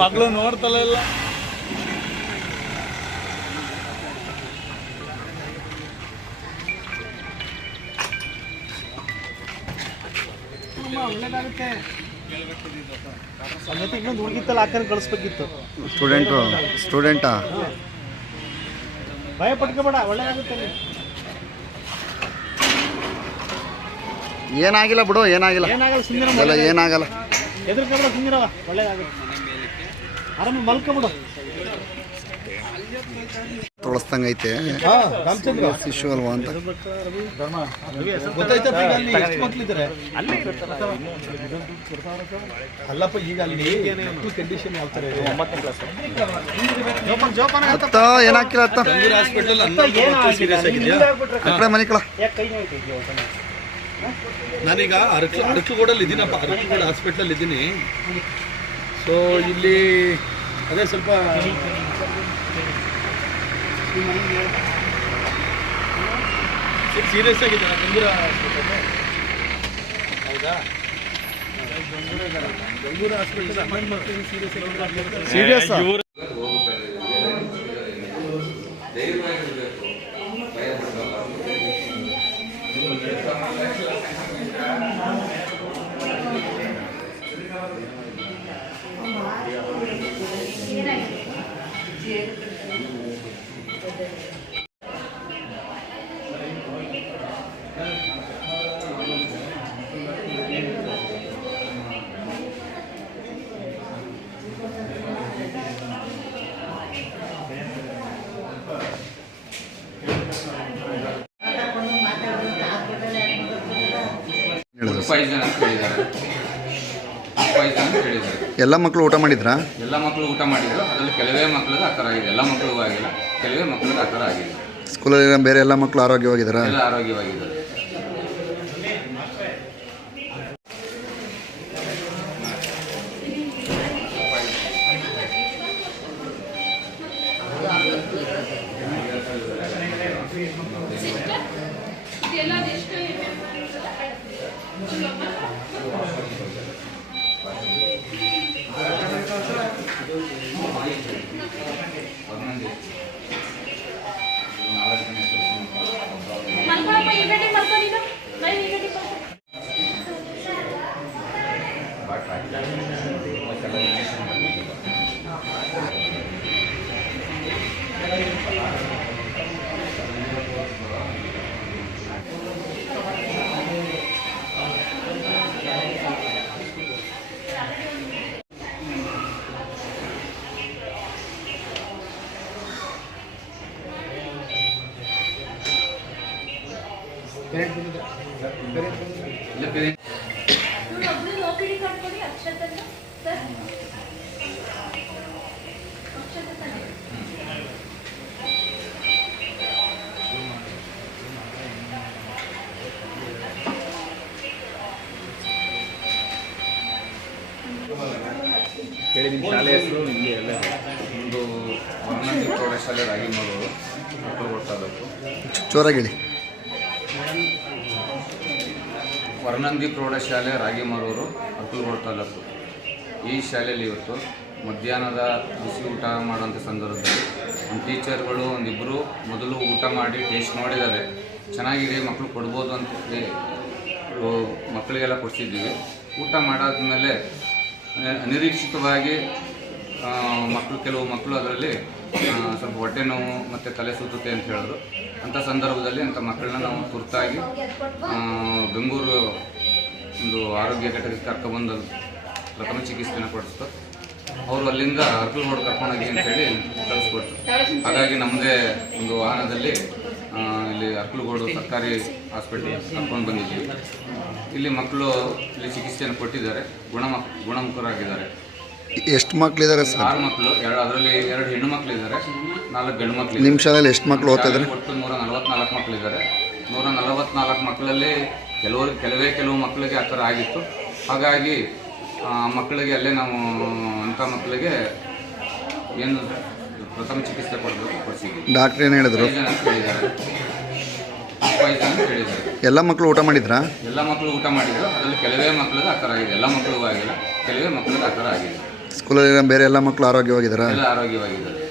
ಮಗಳು ನೋಡ್ತಲ್ಲ ಇಲ್ಲ. ಒಳ್ಳೇದಾಗುತ್ತೆ ಹುಡುಗಿತ್ತಲ್ಲ ಹಾಕೊಂಡು ಕಳಿಸ್ಬೇಕಿತ್ತು. ಸ್ಟೂಡೆಂಟು ಸ್ಟೂಡೆಂಟಾ ಭಯ ಪಟ್ಕೋಬೇಡ ಒಳ್ಳೇದಾಗುತ್ತೆ ಏನಾಗಿಲ್ಲ ಬಿಡು ಏನಾಗಿಲ್ಲ. ಏನಾಗಲ್ಲ ಸುಮ್ಮನೆ ಎಲ್ಲ ಏನಾಗಲ್ಲ. ಎದುರ್ಕೋಬೇಡ ಸುಮ್ಮನಿರವ ಒಳ್ಳೇದಾಗುತ್ತೆ. ಆರಾಮ ಮಲ್ಕೊಬಿಡು. ತೊಳಸ್ದಂಗೈತೆ ಐತೆ ಶಿಶು ಅಲ್ವಾ ಅಂತ. ಅಲ್ಲಪ್ಪ ಈಗ ಅಲ್ಲಿ ಕಂಡೀಷನ್ ಯಾವ ಥರ ಇದೆ? ಅತ್ತ ಏನಾಕಿಲ್ಲ ಅತ್ತ. ಹಾಸ್ಪಿಟಲ್ ಸೀರಿಯಸ್ ಆಗಿದೆಯಾ? ಆ ಕಡೆ ಮನೆ ಕಳ ನಾನೀಗ ಅರಕು ಅರಕುಗೋಡಲ್ಲಿ ಇದ್ದೀನಪ್ಪ. ಅರಕುಗೋಡ ಹಾಸ್ಪಿಟ್ಲಲ್ಲಿ ಇದ್ದೀನಿ. ಸೊ ಇಲ್ಲಿ ಅದೇ ಸ್ವಲ್ಪ ಸೀರಿಯಸ್ ಆಗಿದೆ ಗಂಭೀರ ಹೌದಾ ಗಂಗೂರ ಹಾಸ್ಪಿಟಲ್ ಮಕ್ಕಳಿಗೆ ಸೀರಿಯಸ್ ಆಗಿ ಸೀರಿಯಸ್ ಹೇಳಿದ್ರು ಪಾಯ್ಸನ್ ಅಂತ ಹೇಳಿದ್ದಾರೆ. ಪಾಯ್ಸನ್ ಅಂತ ಹೇಳಿದ್ದಾರೆ. ಎಲ್ಲ ಮಕ್ಕಳು ಊಟ ಮಾಡಿದ್ರಾ? ಎಲ್ಲ ಮಕ್ಕಳು ಊಟ ಮಾಡಿದ್ರು. ಅದರಲ್ಲಿ ಕೆಲವೇ ಮಕ್ಕಳಿಗೆ ಆ ಥರ ಆಗಿದೆ ಎಲ್ಲ ಮಕ್ಕಳಿಗೂ ಆಗಿಲ್ಲ. ಕೆಲವೇ ಮಕ್ಕಳಿಗೆ ಆ ಥರ ಆಗಿದೆ. ಸ್ಕೂಲಲ್ಲಿ ಬೇರೆ ಎಲ್ಲ ಮಕ್ಕಳು ಆರೋಗ್ಯವಾಗಿದ್ದಾರೆ? ಎಲ್ಲ ಆರೋಗ್ಯವಾಗಿದ್ದಾರೆ. ファンなんです。ಹೇಳಿ ನಿಮ್ಮ ಶಾಲೆ ಹೆಸರು ನಿಮಗೆ ಎಲ್ಲ ಒಂದು ಪ್ರೌಢಶಾಲೆ ರಾಗಿ ಮಾಡೋದು ಮಕ್ಕಳು ತಾಲೂಕು ಜೋರಾಗಿ ಹೇಳಿ. ವರನಂದಿ ಪ್ರೌಢಶಾಲೆ, ರಾಗಿಮರೂರು ಅಕ್ಕಲಗೋಡು ತಾಲೂಕು. ಈ ಶಾಲೆಯಲ್ಲಿ ಇವತ್ತು ಮಧ್ಯಾಹ್ನದ ಬಿಸಿ ಊಟ ಮಾಡುವಂಥ ಸಂದರ್ಭದಲ್ಲಿ ನಮ್ಮ ಟೀಚರ್ಗಳು ಒಂದಿಬ್ಬರು ಮೊದಲು ಊಟ ಮಾಡಿ ಟೇಸ್ಟ್ ನೋಡಿದ್ದಾರೆ. ಚೆನ್ನಾಗಿದೆ ಮಕ್ಕಳು ಕೊಡ್ಬೋದು ಅಂತ ಮಕ್ಕಳಿಗೆಲ್ಲ ಕೊಡಿಸಿದ್ದೀವಿ. ಊಟ ಮಾಡಾದ್ಮೇಲೆ ಮೇಲೆ ಅನಿರೀಕ್ಷಿತವಾಗಿ ಮಕ್ಕಳು ಕೆಲವು ಮಕ್ಕಳು ಅದರಲ್ಲಿ ಸ್ವಲ್ಪ ಹೊಟ್ಟೆ ನೋವು ಮತ್ತು ತಲೆ ಸುತ್ತುತ್ತೆ ಅಂತ ಹೇಳಿದ್ರು. ಅಂಥ ಸಂದರ್ಭದಲ್ಲಿ ಅಂಥ ಮಕ್ಕಳನ್ನ ನಾವು ತುರ್ತಾಗಿ ಬೆಂಗಳೂರು ಒಂದು ಆರೋಗ್ಯ ಘಟಕಕ್ಕೆ ಕರ್ಕೊಬಂದು ಪ್ರಥಮ ಚಿಕಿತ್ಸೆಯನ್ನು ಕೊಡಿಸ್ತು. ಅವರು ಅಲ್ಲಿಂದ ಅರ್ಕಲ್ಗೋಡು ಕರ್ಕೊಂಡೋಗಿ ಅಂತೇಳಿ ಕಳಿಸ್ಕೊಟ್ರು. ಹಾಗಾಗಿ ನಮ್ಮದೇ ಒಂದು ವಾಹನದಲ್ಲಿ ಇಲ್ಲಿ ಅರ್ಕಲ್ಗೋಡು ಸರ್ಕಾರಿ ಹಾಸ್ಪಿಟ್ಲಿಗೆ ಕರ್ಕೊಂಡು ಬಂದಿದ್ದೀವಿ. ಇಲ್ಲಿ ಮಕ್ಕಳು ಇಲ್ಲಿ ಚಿಕಿತ್ಸೆಯನ್ನು ಕೊಟ್ಟಿದ್ದಾರೆ. ಗುಣಮ, ಗುಣಮುಖರಾಗಿದ್ದಾರೆ. ಎಷ್ಟು ಮಕ್ಳಿದ್ದಾರೆ ಸರ್? ಆರು ಮಕ್ಕಳು ಎರಡು ಅದರಲ್ಲಿ ಎರಡು ಹೆಣ್ಣು ಮಕ್ಕಳಿದ್ದಾರೆ ನಾಲ್ಕು ಗಂಡು ಮಕ್ಕಳು ನಿಮ್ಮ ಶಾಲೆಯಲ್ಲಿ ಎಷ್ಟು ಮಕ್ಕಳು ಓದ್ತಾ ಇದ್ದಾರೆ? ಒಟ್ಟು ನೂರ ನಲವತ್ನಾಲ್ಕು ಮಕ್ಕಳಿದ್ದಾರೆ ನೂರ ನಲವತ್ನಾಲ್ಕು ಮಕ್ಕಳಲ್ಲಿ ಕೆಲವರು ಕೆಲವೇ ಕೆಲವು ಮಕ್ಕಳಿಗೆ ಆ ಥರ ಆಗಿತ್ತು. ಹಾಗಾಗಿ ಆ ಮಕ್ಕಳಿಗೆ ಅಲ್ಲೇ ನಾವು ಅಂಥ ಮಕ್ಕಳಿಗೆ ಏನು ಪ್ರಥಮ ಚಿಕಿತ್ಸೆ ಕೊಡಬೇಕು ಕೊಡಿಸಿದ್ವಿ ಡಾಕ್ಟ್ರ್ ಏನು ಹೇಳಿದ್ರು? ಐದು ಜನ ಎಲ್ಲ ಮಕ್ಕಳು ಊಟ ಮಾಡಿದ್ರಾ? ಎಲ್ಲ ಮಕ್ಕಳು ಊಟ ಮಾಡಿದ್ರು ಅದರಲ್ಲಿ ಕೆಲವೇ ಮಕ್ಕಳಿಗೆ ಆ ಥರ ಆಗಿದೆ. ಎಲ್ಲ ಮಕ್ಕಳಿಗೂ ಆಗಿಲ್ಲ ಕೆಲವೇ ಮಕ್ಕಳಿಗೆ ಆ ಥರ ಆಗಿದೆ. ಸ್ಕೂಲಲ್ಲಿರೋ ಬೇರೆ ಎಲ್ಲ ಮಕ್ಕಳು ಆರೋಗ್ಯವಾಗಿದ್ದಾರಾ? ಎಲ್ಲ ಆರೋಗ್ಯವಾಗಿದ್ದಾರೆ.